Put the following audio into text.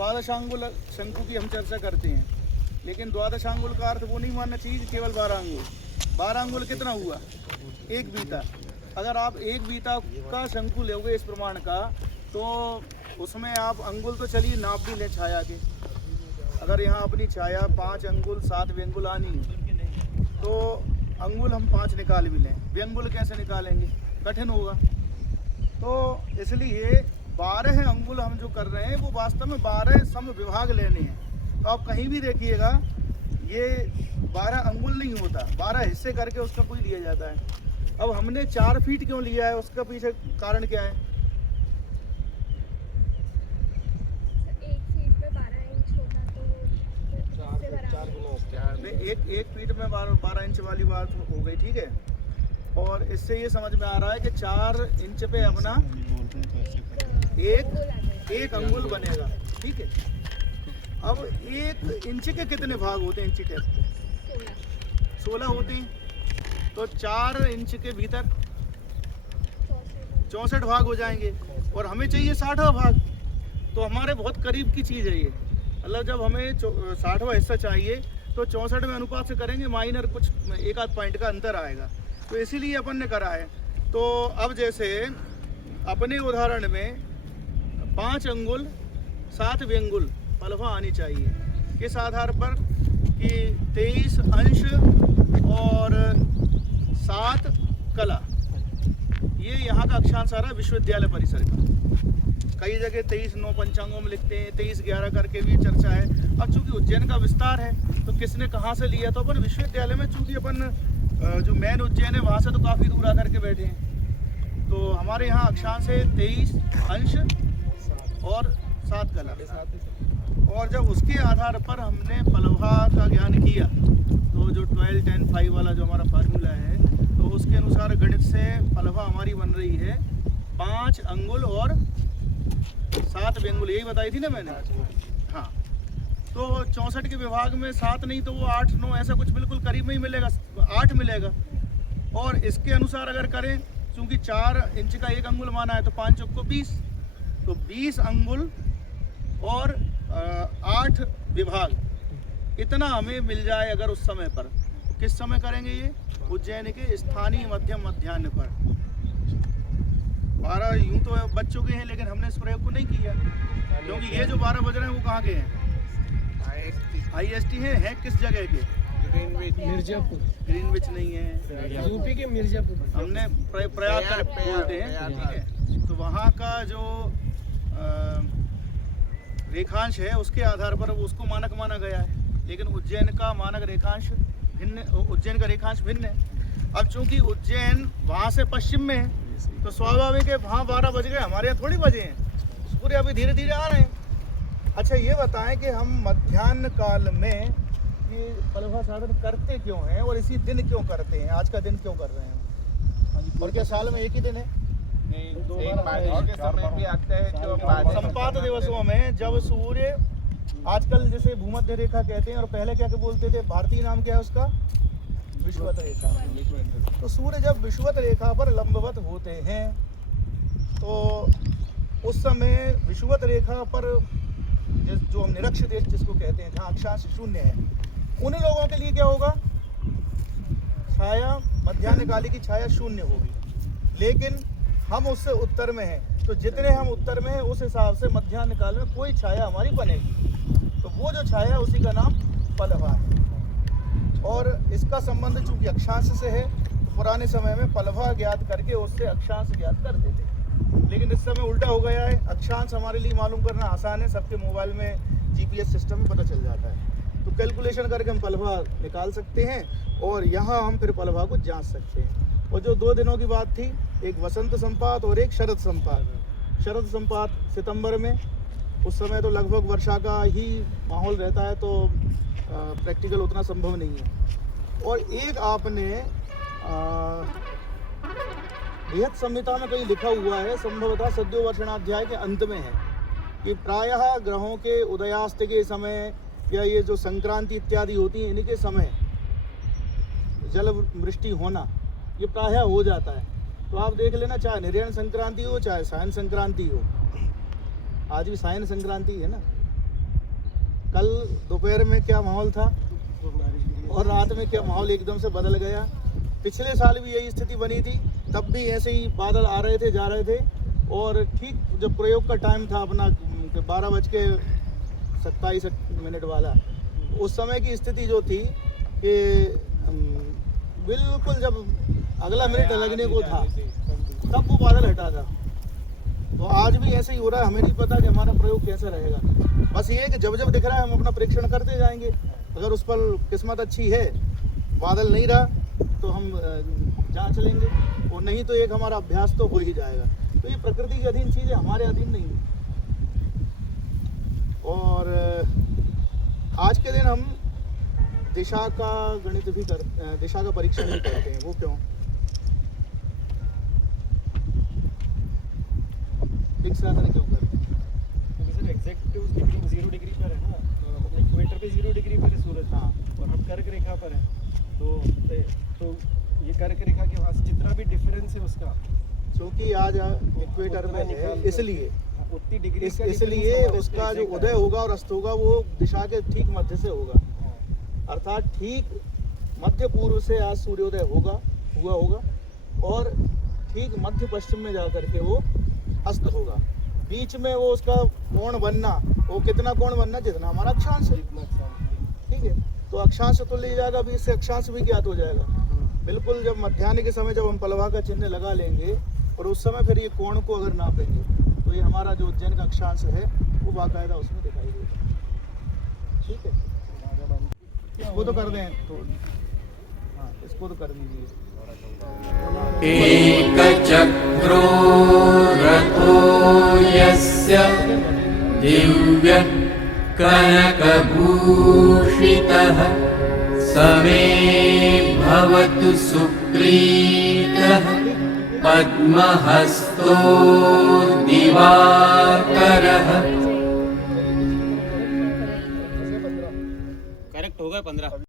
द्वादशांगुल शंकु की हम चर्चा करते हैं, लेकिन द्वादशांगुल का अर्थ वो नहीं मानना चाहिए कि केवल 12 अंगुल। 12 अंगुल कितना हुआ? एक बीता। अगर आप एक बीता का शंकु लोगे इस प्रमाण का, तो उसमें आप अंगुल तो चलिए नाप भी लें छाया के। अगर यहाँ अपनी छाया 5 अंगुल 7 व्यंगुल आनी है, तो अंगुल हम 5 निकाल भी लें, व्यंगुल कैसे निकालेंगे? कठिन होगा। तो इसलिए 12 अंगुल हम जो कर रहे हैं वो वास्तव में 12 सम विभाग लेने हैं। तो आप कहीं भी देखिएगा ये 12 अंगुल नहीं होता, 12 हिस्से करके उसका कोई लिया जाता है। अब हमने 4 फीट क्यों लिया है, उसका पीछे कारण क्या है? एक फीट में 12 इंच वाली बात हो गई, ठीक है। और इससे ये समझ में आ रहा है कि 4 इंच पे अपना एक अंगुल बनेगा, ठीक है। अब 1 इंच के कितने भाग होते हैं इंची टेप के? 16 होते हैं। तो 4 इंच के भीतर 64 भाग हो जाएंगे, और हमें चाहिए 60वां भाग। तो हमारे बहुत करीब की चीज़ है ये। मतलब जब हमें 60वां हिस्सा चाहिए तो 64 में अनुपात से करेंगे, माइनर कुछ 1-8 पॉइंट का अंतर आएगा। तो इसीलिए अपन ने करा है। तो अब जैसे अपने उदाहरण में 5 अंगुल 7 व्यंगुल पलवा आनी चाहिए, किस आधार पर कि 23 अंश और 7 कला, ये यहाँ का अक्षांश आ रहा है विश्वविद्यालय परिसर का। कई जगह 23-9 पंचांगों में लिखते हैं, 23-11 करके भी चर्चा है। अब चूंकि उज्जैन का विस्तार है तो किसने कहाँ से लिया, तो अपन विश्वविद्यालय में, चूंकि अपन जो मेन उज्जैन है वहाँ से तो काफ़ी दूर आकर के बैठे हैं, तो हमारे यहाँ अक्षांश है 23 अंश और 7 कला। और जब उसके आधार पर हमने पलवा का ज्ञान किया, तो जो 12, 10, 5 वाला जो हमारा फार्मूला है, तो उसके अनुसार गणित से पलवा हमारी बन रही है 5 अंगुल और 7 व्यंगुल, यही बताई थी ना मैंने। हाँ, तो 64 के विभाग में 7 नहीं तो वो 8, 9 ऐसा कुछ बिल्कुल करीब में ही मिलेगा, 8 मिलेगा। और इसके अनुसार अगर करें, चूंकि 4 इंच का 1 अंगुल माना है, तो 5 चौक को 20, तो 20 अंगुल और 8 विभाग, इतना हमें मिल जाए अगर उस समय पर। किस समय करेंगे ये? उज्जैन के स्थानीय मध्यम मध्याह्न पर। 12 यूं तो बच्चों के हैं, लेकिन हमने इस प्रयोग को नहीं किया, क्योंकि ये जो 12 बज रहे हैं वो कहाँ के हैं? IST है किस जगह के? मिर्जापुर। ग्रीनविच नहीं है, यूपी के मिर्जापुर। हमने प्रयाग कर बोलते हैं, ठीक है। तो वहाँ का जो रेखांश है उसके आधार पर उसको मानक माना गया है, लेकिन उज्जैन का मानक रेखांश भिन्न, उज्जैन का रेखांश भिन्न है। अब चूंकि उज्जैन वहाँ से पश्चिम में है, तो स्वाभाविक है वहाँ 12 बज गए, हमारे यहाँ थोड़ी बजे हैं, सूर्य अभी धीरे धीरे आ रहे हैं। अच्छा, ये बताएं कि हम मध्याह्न काल में ये पलवा साधन करते क्यों हैं, और इसी दिन क्यों करते हैं? आज का दिन क्यों कर रहे हैं? और क्या साल में एक ही दिन है? संपात दिवसों में जब सूर्य, आजकल जैसे भूमध्य रेखा कहते हैं, और पहले क्या बोलते थे, भारतीय नाम क्या है उसका? विषुवत रेखा। तो सूर्य जब विषुवत रेखा पर लंबवत होते हैं, तो उस समय विषुवत रेखा पर जो हम निरक्ष देश जिसको कहते हैं, जहाँ अक्षांश 0 है, उन लोगों के लिए क्या होगा? छाया, मध्याह्न काली की छाया 0 होगी। लेकिन हम उससे उत्तर में हैं, तो जितने हम उत्तर में हैं उस हिसाब से मध्याह्न काल में कोई छाया हमारी बनेगी। तो वो जो छाया उसी का नाम पलवा है। और इसका संबंध चूंकि अक्षांश से है, तो पुराने समय में पलवा ज्ञात करके उससे अक्षांश ज्ञात करते थे। लेकिन इस समय उल्टा हो गया है, अक्षांश हमारे लिए मालूम करना आसान है, सबके मोबाइल में GPS सिस्टम में पता चल जाता है। तो कैलकुलेशन करके हम पलवा निकाल सकते हैं, और यहाँ हम फिर पलवा को जांच सकते हैं। और जो 2 दिनों की बात थी, एक वसंत संपात और एक शरद संपात। शरद संपात सितंबर में, उस समय तो लगभग वर्षा का ही माहौल रहता है, तो प्रैक्टिकल उतना संभव नहीं है। और एक आपने बृहत संहिता में कहीं लिखा हुआ है, संभवतः सद्योवर्षणाध्याय के अंत में है, कि प्रायः ग्रहों के उदयास्त के समय या ये जो संक्रांति इत्यादि होती हैं, इनके समय जल वृष्टि होना ये प्रायः हो जाता है। तो आप देख लेना, चाहे निर्यण संक्रांति हो चाहे सायन संक्रांति हो, आज भी सायन संक्रांति है ना, कल दोपहर में क्या माहौल था और रात में क्या माहौल एकदम से बदल गया। पिछले साल भी यही स्थिति बनी थी, तब भी ऐसे ही बादल आ रहे थे जा रहे थे, और ठीक जब प्रयोग का टाइम था अपना 12:27 वाला, उस समय की स्थिति जो थी कि बिल्कुल जब अगला मिनट लगने को था तब वो बादल हटा था। तो आज भी ऐसे ही हो रहा है, हमें नहीं पता कि हमारा प्रयोग कैसा रहेगा। बस ये है कि जब जब दिख रहा है हम अपना परीक्षण करते जाएंगे। अगर उस पर किस्मत अच्छी है, बादल नहीं रहा तो हम जांच लेंगे, और नहीं तो एक हमारा अभ्यास तो हो ही जाएगा। तो ये प्रकृति के अधीन चीज़ है, हमारे अधीन नहीं है। और आज के दिन हम दिशा का गणित भी दिशा का परीक्षण भी करते हैं। वो क्यों? दिशासन क्यों करते हैं? क्योंकि सर एग्जैक्ट उस डिग्री 0 डिग्री पर है ना, तो मतलब इक्वेटर पे 0 डिग्री पर है सूरज। हाँ। और हम कर्क रेखा पर हैं, तो ये कर्क रेखा के वहाँ से जितना भी डिफरेंस है उसका, क्योंकि आज इक्वेटर में है, इसलिए उतनी डिग्री इसलिए उसका जो उदय होगा और अस्त होगा वो दिशा के ठीक मध्य से होगा। अर्थात ठीक मध्य पूर्व से आज सूर्योदय हुआ होगा, और ठीक मध्य पश्चिम में जाकर के वो अस्त होगा। बीच में वो उसका कोण बनना, वो कितना कोण बनना, जितना हमारा अक्षांश है, ठीक है। तो अक्षांश तो ले जाएगा, बीच से अक्षांश भी ज्ञात हो जाएगा। बिल्कुल जब मध्याह्न के समय जब हम पलवा का चिन्ह लगा लेंगे और उस समय फिर ये कोण को अगर नापेंगे तो ये हमारा जो उज्जैन का अक्षांश है वो बाकायदा उसमें दिखाई देगा। ठीक है, इसको तो कर दें तो, हाँ इसको तो कर दीजिए। एकचक्रो रथो यस्य दिव्य कनकभूषितः समे भवतु सुप्रीतः पद्महस्तो दिवाकरः। करेक्ट हो गए 15।